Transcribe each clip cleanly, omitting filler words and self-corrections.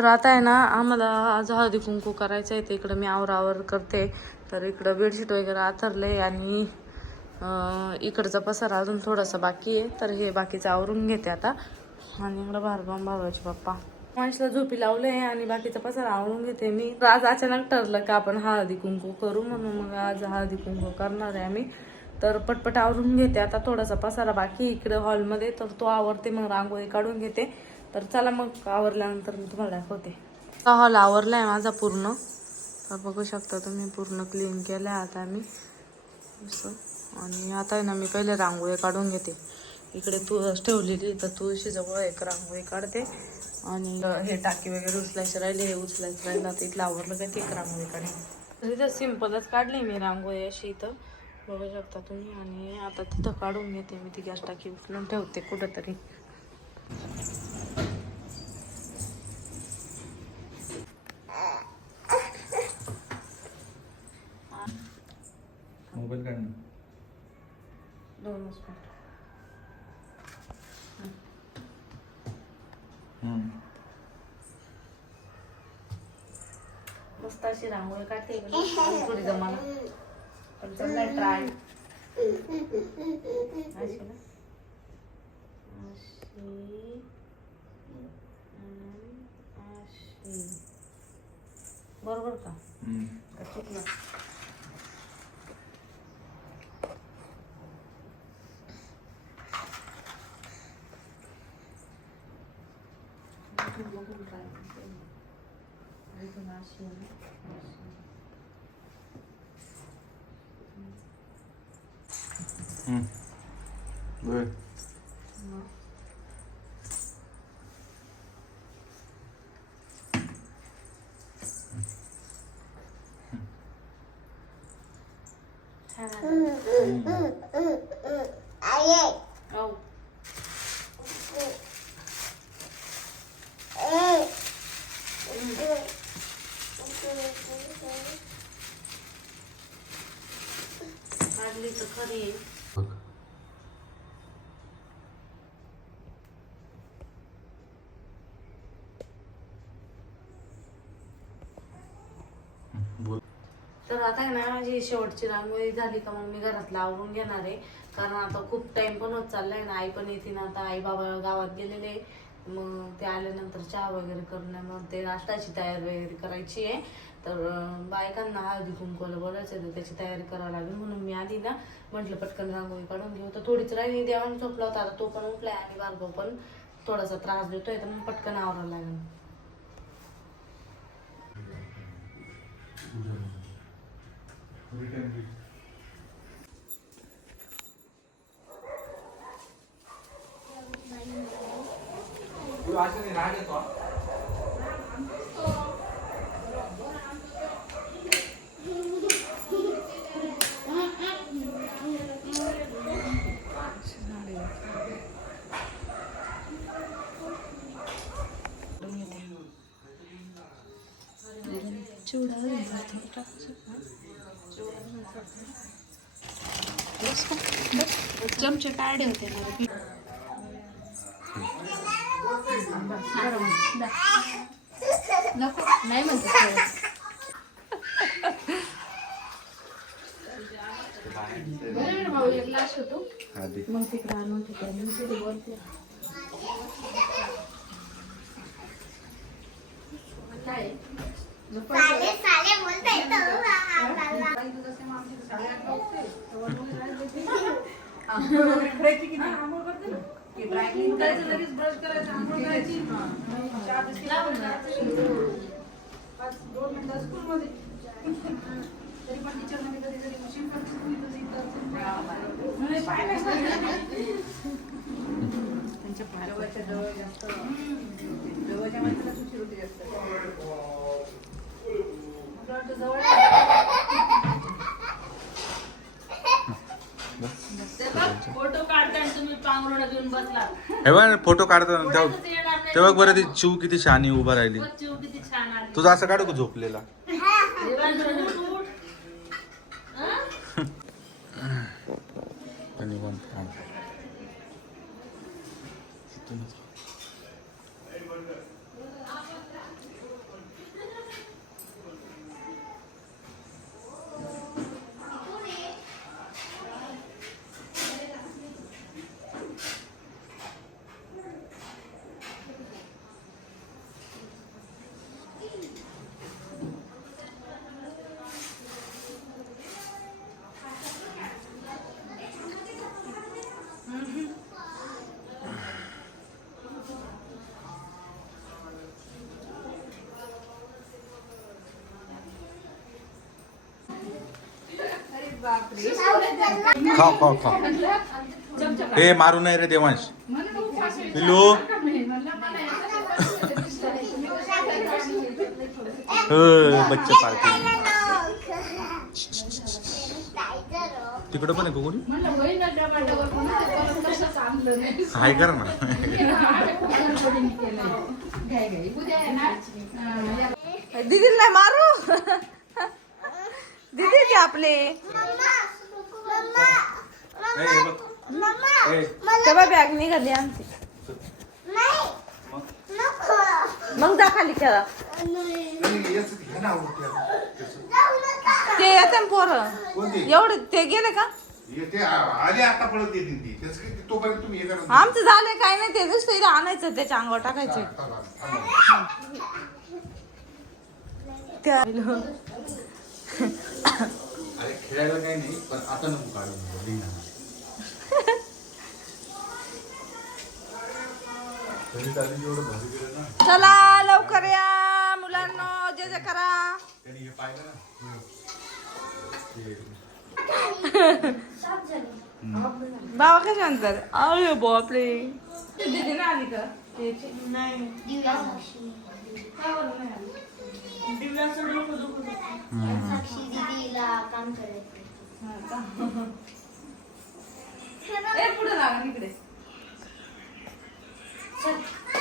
तर आता आहे ना आम्हाला आज हळदी कुंकू करायचं आहे. तर इकडं मी आवरावर करते. तर इकडं बेडशीट वगैरे आथरले आणि इकडचा पसारा अजून थोडासा बाकी आहे. तर हे बाकीचं आवरून घेते आता. आणि इकडं भार्गवाचे पप्पा माणसाला झोपी लावले आणि बाकीचा पसारा आवरून घेते मी. आज अचानक ठरलं का आपण हळदी कुंकू करू, म्हणून मग आज हळदी कुंकू करणार आहे आम्ही. तर पटपट आवरून घेते आता. थोडासा पसारा बाकी इकडे हॉलमध्ये, तर तो आवरते, मग रांगोळी काढून घेते. तर चला मग आवरल्यानंतर मी तुम्हाला दाखवते. हॉल आवरलाय माझा पूर्ण. तर बघू शकता तुम्ही, पूर्ण क्लीन केलाय आता मी असं. आणि आता आहे ना मी पहिले रांगोळी काढून घेते. इकडे तुळस ठेवलेली, तर तुळशी जवळ एक रांगोळी काढते. आणि हे टाकी वगैरे उचलायचे राहिले, हे उचलायचं राहिलं तर इथलं आवरलं का ती एक रांगोळी काढली. तर इथं सिम्पलच काढली मी रांगोळी अशी, इथं बघू शकता तुम्ही. आणि आता तिथं काढून घेते मी, ती गॅस टाकी उचलून ठेवते कुठंतरी. मोबाईल काढ ना. 2 मिनिट. मस्त अशी रांगोळी काढते थोडी जमाना, पण चाललाय ट्राय अशी ना, अशी बरोबर का चुकलं? बघून ट्राय करते. काढली तर खरी आहे. तर आता आहे ना माझी शेवटची रांगोळी झाली का मग मी घरातलं आवरून घेणार आहे. कारण आता खूप टाइम पण होत चाललाय ना. आई पण येते ना आता. आई बाबा गावात गेलेले, मग ते आल्यानंतर चहा वगैरे करणं, मग ते नाश्त्याची तयारी वगैरे करायची आहे. तर बायकांना हळदी कुंकूला बोलायचं, तर त्याची तयारी करावी लागेल. म्हणून मी आधी ना म्हटलं पटकन रांगोळी काढून घेऊ. तर थोडीच राहिली, देवाने झोपला होता, आता तो पण उठलाय आणि भार्गव पण थोडासा त्रास देतोय, तर मग पटकन आवरायला लागेल. चमचे काढे होते नको नाही म्हणते. भाऊ एक लाश होतो मग तिकडे आणून तिथे बोलते काय लगेच ब्रश करायचं, आंघोळ करायची, 2 मिनिटं स्कूलमध्ये तरी पण टीचर मध्ये कधी कधी मशीन त्यांच्या पायाच्या जवळ जास्त जवळच्या माणसाला सुट्टी होती जास्त जवळ. फोटो काढताना तुम्ही पांघरुणा घेऊन बसला, हे फोटो काढताना तेव्हा बरं ती चिव किती छान उभा राहिली. चिव किती छान आली. तुझा असं काढू का झोपलेला? खाऊ खाऊ खाऊ. हे मारू नाही रे देवांश. पिल्लू बच्चे पार्टी. तिकडं पण आहे का कोणी? हाय कर ना. दीदी नाही मारू. दीदी ते आपले तेव्हा बॅग निघाली आमची. मग जा खाली खेळा. ते येते पोरं एवढे ते गेले का? आमचं झालंय काय नाही ते नुसतं इथे आणायचं त्याच्या अंगावर टाकायचे. खेळायला काही नाही पण आता नको काढू. चला लवकर या मुलांना जे जे करा. बाबा कसे म्हणतात? अरे बापरे दीदी ना आली का? पुढे लागा इकडे.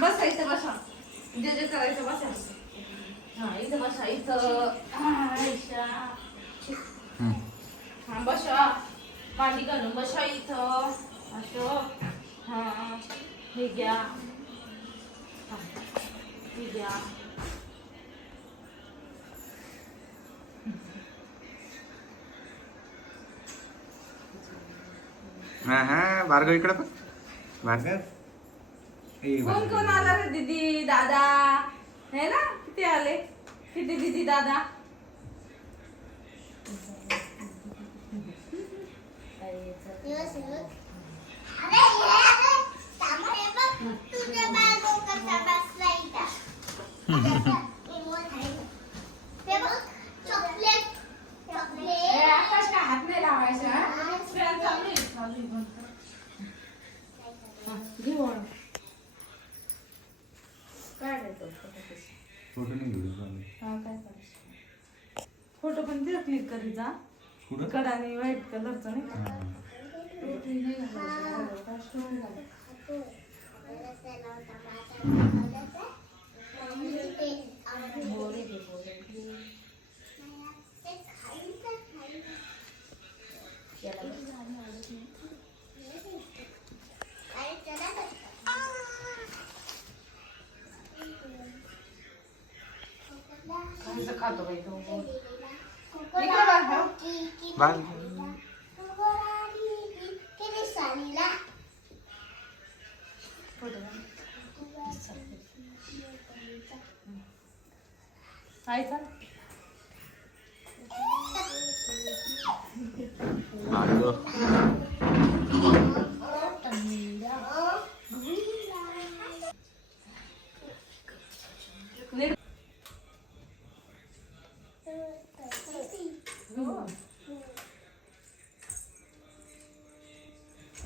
बसा इथं बसा. जे जे करायचं बसा. हा इथं बसा इथं. हा बसा. पाणी घालून बसा इथं असं. हा हे घ्या. हे घ्या. हा भार्गव इकडे पण. भार्गव कोण कोण आला रे? दीदी दादा है ना? किती आले? किती दीदी दादा? फोटो पण तिला क्लिक करी जा. कडा आणि व्हाईट कलरचा नाही का? खातो बाई तो.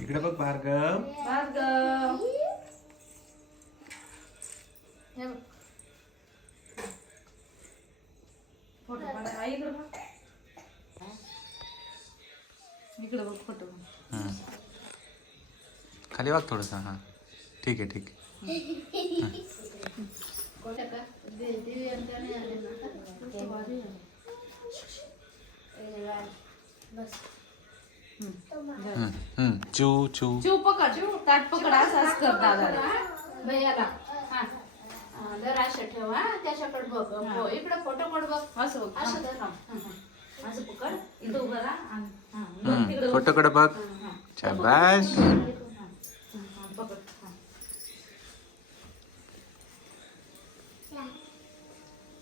इकडे बघ भार्गव. भार्गव फोटो काढ. इकडे बघ. इकडे बघ फोटो. खाली वाग थोडस. हा ठीक आहे ठीक आहे. चू चू चू पकड. ताट पकड. असं कर दादा. भैयाला जर असं ठेव. हा त्याच्याकडे बघ. इकडे फोटो कडे बघ. असं बघ. असं धर. असं पकड. इथं उभं राहा. फोटोकडे बघ. शाबास. पकड.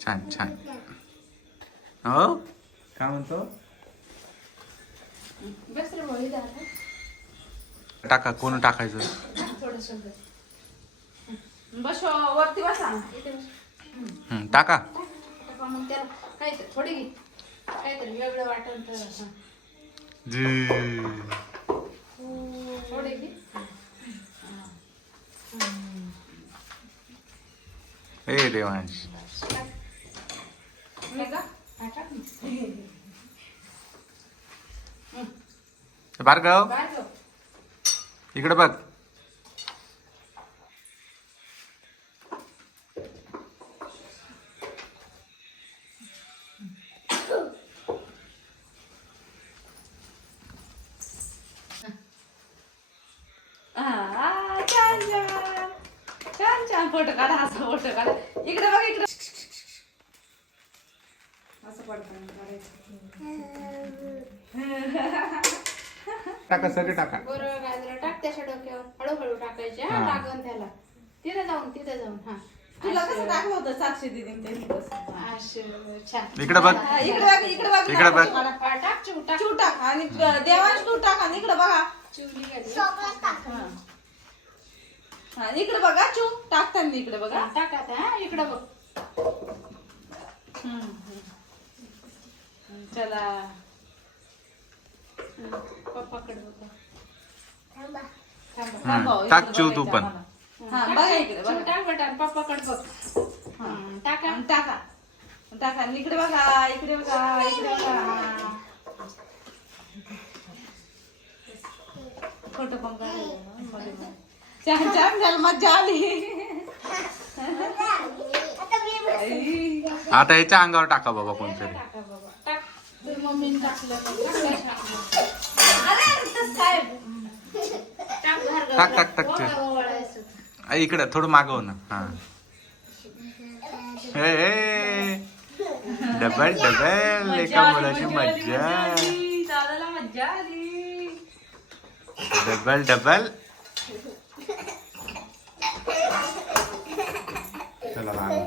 छान छान. हो काय म्हणतो? बस रे भाऊ. इथं टाका. कोण टाकायचं? थोडस बस वरती बसा. टाका. मग त्याला काहीतरी थोडी घे. काहीतरी वेगळं वाटत तर थोडे घे. ए देवांश हे का? हा, टाक ना. भार्गव भार्गव. इकडे बघ. छान छान छान छान फोटो काढा, असा फोटो काढा. इकडे बघ इकडे. असं पडतं टाका सगळे टाका. बरं गाजर टाक त्याच्या डोक्यावर. हळूहळू टाकायचे हा. हा. लागन त्याला. तिथे जाऊन हा. तुला कसं दाखवलं होतं साक्षी दीदीने ते कसं? असं छान. इकडे बघ. हा, इकडे बघ इकडे बघ इकडे बघ. हा, टाक चिव टाक. चिव टाक आणि देवांश तू टाक आणि इकडे बघा. चिवली घाली. हा. हा, इकडे बघा चिव टाकताना इकडे बघा. हा, टाक आता हा. इकडं बघ. चला पप्पाकडे बघ. थांबा. टाक चिव तू पण. हा बघा इकडे चिव बघा. टाक बेटा आणि पप्पाकडे बघ. टाका. आणि टाका टाका आणि इकडे बघा इकडे बघा इकडे बघा. फोटो पण काढायला छान छान झालं, मजा आली. आता याच्या अंगावर टाका बाबा कोणतरी. टाका बाबा. टाक. तुझ्या मम्मीने टाकलं नाही. अरे तसं काय टाक भार्गव. टाक, टाक, टाक, चिव. ओवाळायचं. इकडे थोडं मागव ना. हा डबल डबल एका मुलाची मज्जा. चालायला मज्जा आली. Double double. चला लागलं.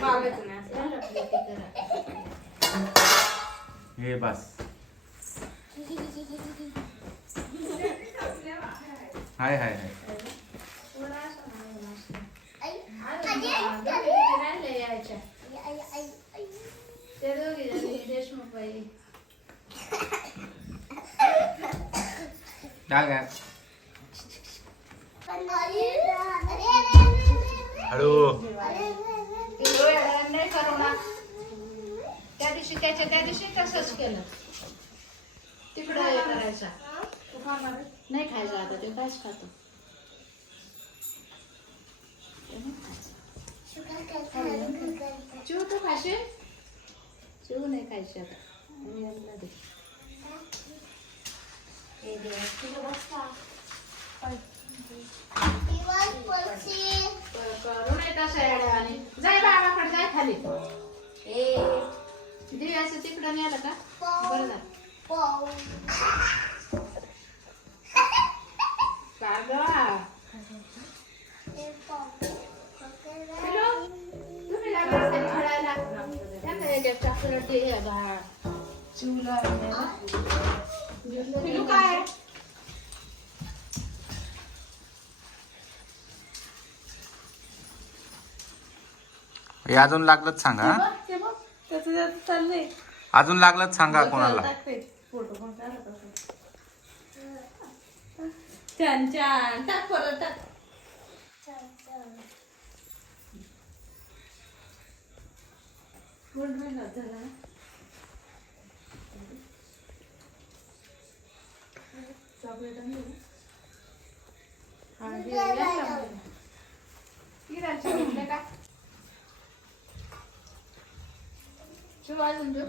मागायचं नाही. त्याला प्लेटी करा. हे बस. हाय हाय हाय. राहिले यायच्या. ते दोघी जणी देशमुख बाई. काय काय हळू. नाही करू ना. त्या दिवशी तसंच केलं. तिकडं हे करायचा. नाही खायचं आता ते कायच खातो. चिव तू खाशील? चिव नाही खायची आता. मी यांना दे. हे दे. तुझं बसता. करू नये तसं येड्यावानी. जाय बाबाकडे जाय खाली. ए दिव्याचं तिकडं नेलं का? बरं झालं. का गं? हॅलो? तुम्ही लागला असेल खेळायला. त्यांना याच्यात चॉकलेट दे हे बा. चिवला पिलू काय? हे अजून लागलंच सांगा. ते बघ त्याचं चाललंय. अजून लागलंच सांगा कोणाला. फोटो पण काढत असं. छान छान टाक परत टाक. कोण महिना झाला ना? चॉकलेट आणि हा, दे. यायला बघ. किराचे घेतले का? चिव अजून देऊ?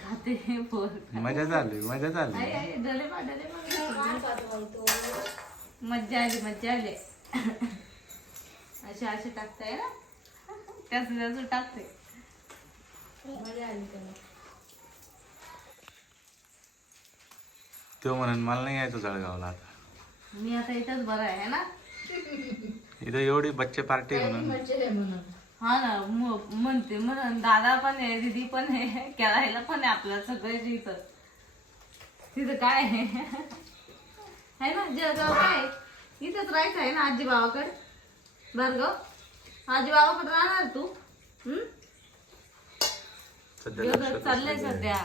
खाते पोर. मजा झाली मजा झाली. आई आई डले पा मज्जा आली मज्जा आली. असे असे टाकताय ना त्याच टाकते. मजा आली त्याला. तो म्हणून मला नाही यायचं जळगावला आता. मी आता इथंच बरं आहे ना. इथं एवढी बच्चे पार्टी म्हणून. मजा आहे म्हणून. हा ना म्हणते म्हणून दादा पण आहे दीदी पण आहे खेळायला पण आहे आपल्या सगळ्याच इथं. तिथं काय आहे ना जळगाव काय इथंच राहायचं आहे ना आजी बाबाकडे भार्गव आजी बाबाकडे राहणार तू चाललंय सध्या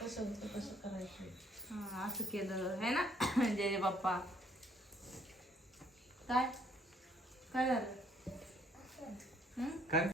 कसं होतं कसं करायचं हा असं केलं है ना जय बाप्पा काय काय झालं काय